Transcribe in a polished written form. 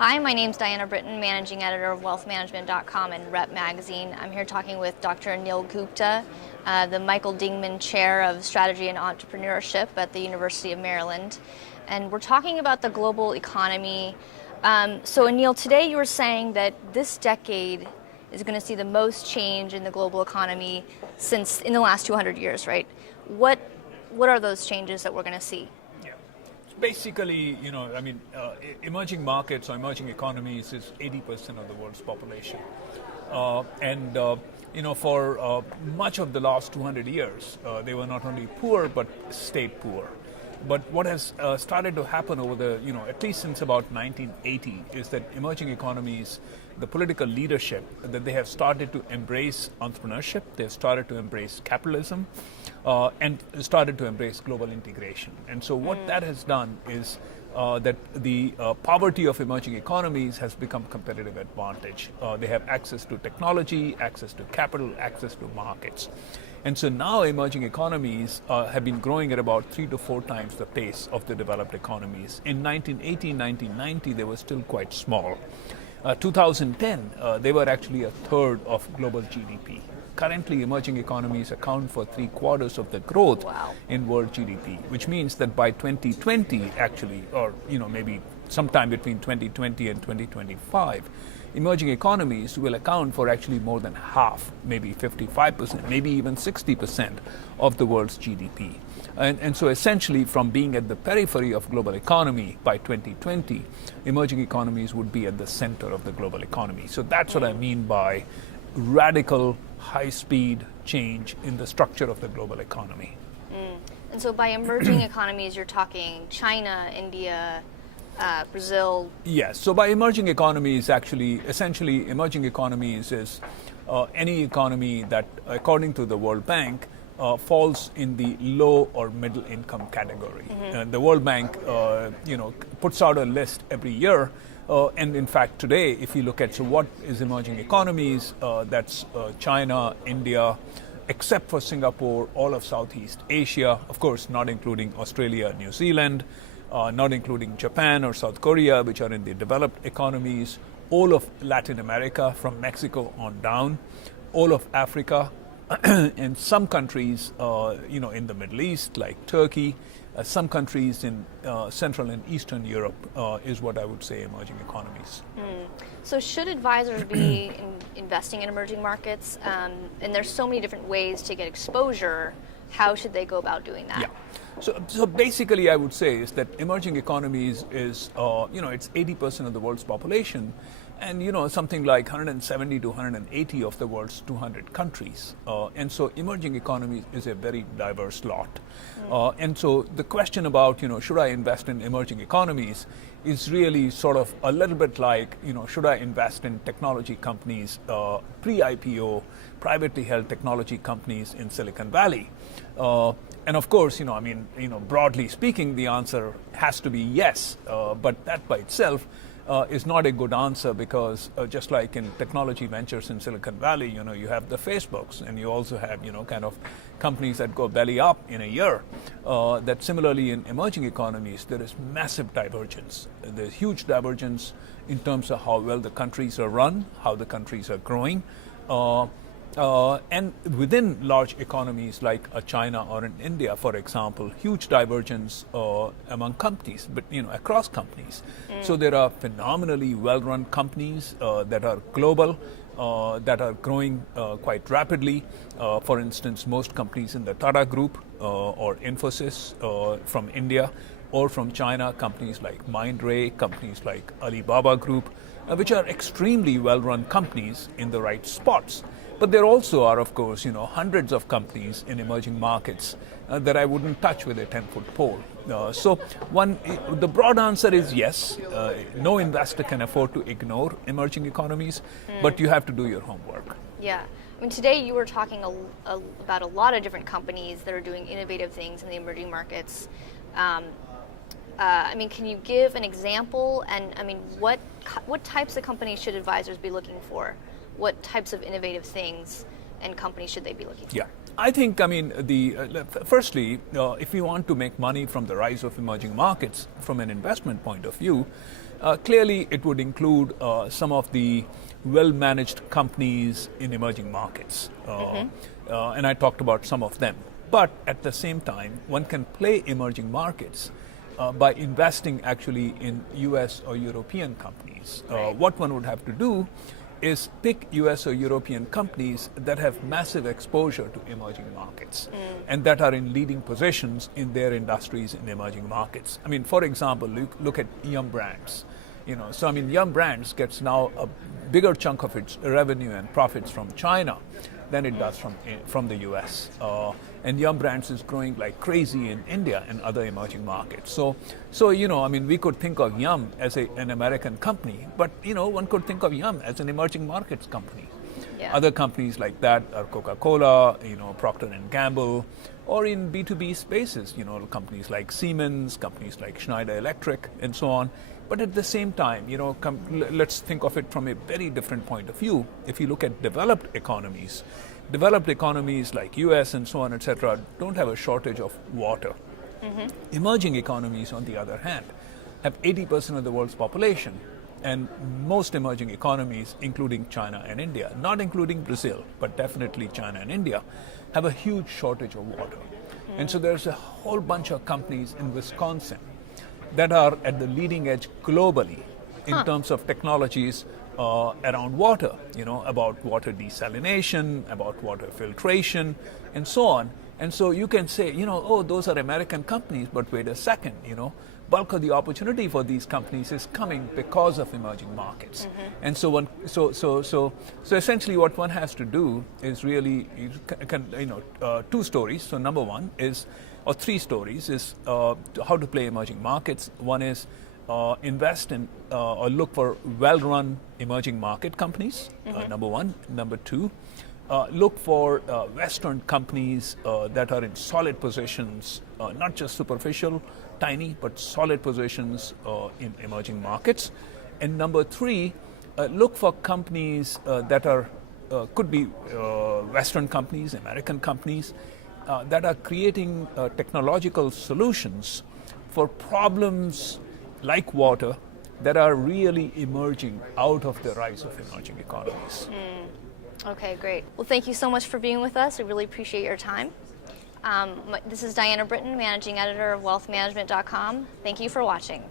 Hi, my name's Diana Britton, managing editor of wealthmanagement.com and Rep Magazine. I'm here talking with Dr. Anil Gupta, the Michael Dingman Chair of Strategy and Entrepreneurship at the University of Maryland. And we're talking about the global economy. So Anil, today you were saying that this decade is going to see the most change in the global economy since in the last 200 years, right? What are those changes that we're going to see? Basically, emerging markets or emerging economies is 80% of the world's population. For much of the last 200 years, they were not only poor, but stayed poor. But what has started to happen over the, at least since about 1980, is that emerging economies, the political leadership, that they have started to embrace entrepreneurship, they've started to embrace capitalism, and started to embrace global integration. And so what that has done is that the poverty of emerging economies has become competitive advantage. They have access to technology, access to capital, access to markets. And so now emerging economies have been growing at about 3 to 4 times the pace of the developed economies. In 1980, 1990, they were still quite small. 2010, they were actually a third of global GDP. Currently, emerging economies account for 3/4 of the growth in world GDP, which means that by 2020, actually, or maybe sometime between 2020 and 2025, emerging economies will account for actually more than half, maybe 55%, maybe even 60% of the world's GDP. And so essentially, from being at the periphery of global economy by 2020, emerging economies would be at the center of the global economy. So that's what I mean by radical, high-speed change in the structure of the global economy. And so by emerging economies, you're talking China, India, Brazil. Yes. So by emerging economies, actually, essentially, emerging economies is any economy that, according to the World Bank, falls in the low or middle income category. The World Bank, puts out a list every year. And in fact, today, if you look at what is emerging economies, that's China, India, except for Singapore, all of Southeast Asia, of course, not including Australia, New Zealand, not including Japan or South Korea, which are in the developed economies, all of Latin America from Mexico on down, all of Africa, and some countries, in the Middle East, like Turkey, some countries in Central and Eastern Europe is what I would say emerging economies. So should advisors be investing in emerging markets? And there's so many different ways to get exposure. How should they go about doing that? Yeah. So basically, I would say is that emerging economies is, it's 80% of the world's population, and something like 170 to 180 of the world's 200 countries. And so emerging economies is a very diverse lot. And so the question about, should I invest in emerging economies is really sort of a little bit like, should I invest in technology companies, pre-IPO, privately held technology companies in Silicon Valley? And of course, broadly speaking, the answer has to be yes, but that by itself is not a good answer because just like in technology ventures in Silicon Valley, you have the Facebooks and you also have, kind of companies that go belly up in a year. That similarly in emerging economies, there is massive divergence. There's huge divergence in terms of how well the countries are run, how the countries are growing. And within large economies like China or in India, for example, huge divergence among companies, but across companies. So there are phenomenally well-run companies that are global, that are growing quite rapidly. For instance, most companies in the Tata Group or Infosys from India, or from China, companies like Mindray, companies like Alibaba Group, which are extremely well-run companies in the right spots. But there also are, of course, hundreds of companies in emerging markets that I wouldn't touch with a 10-foot pole. The broad answer is yes. No investor can afford to ignore emerging economies, but you have to do your homework. Yeah. Today you were talking about a lot of different companies that are doing innovative things in the emerging markets. Can you give an example? And what types of companies should advisors be looking for? What types of innovative things and companies should they be looking for? Yeah. I think, I mean, firstly, if we want to make money from the rise of emerging markets from an investment point of view, clearly it would include some of the well-managed companies in emerging markets. And I talked about some of them. But at the same time, one can play emerging markets by investing actually in US or European companies. What one would have to do is pick US or European companies that have massive exposure to emerging markets and that are in leading positions in their industries in emerging markets. I mean, for example, look at Yum Brands. So I mean, Yum Brands gets now a bigger chunk of its revenue and profits from China than it does from the US. And Yum Brands is growing like crazy in India and other emerging markets. So I mean, we could think of Yum as an American company, but one could think of Yum as an emerging markets company. Yeah. Other companies like that are Coca-Cola, Procter and Gamble, or in B2B spaces, companies like Siemens, companies like Schneider Electric, and so on. But at the same time, let's think of it from a very different point of view. If you look at developed economies like US and so on, etc., don't have a shortage of water. Emerging economies, on the other hand, have 80% of the world's population. And most emerging economies, including China and India, not including Brazil, but definitely China and India, have a huge shortage of water. And so there's a whole bunch of companies in Wisconsin that are at the leading edge globally in terms of technologies around water, about water desalination, about water filtration, and so on. And so you can say, oh, those are American companies, but wait a second, bulk of the opportunity for these companies is coming because of emerging markets. And so essentially what one has to do is really, two stories. So number one is, or three stories, is how to play emerging markets. One is invest in or look for well-run emerging market companies, number one. Number two, look for Western companies that are in solid positions, not just superficial, tiny, but solid positions in emerging markets. And number three, look for companies that are could be Western companies, American companies, that are creating technological solutions for problems like water that are really emerging out of the rise of emerging economies. Okay, great. Well, thank you so much for being with us. I really appreciate your time. This is Diana Britton, Managing Editor of wealthmanagement.com. Thank you for watching.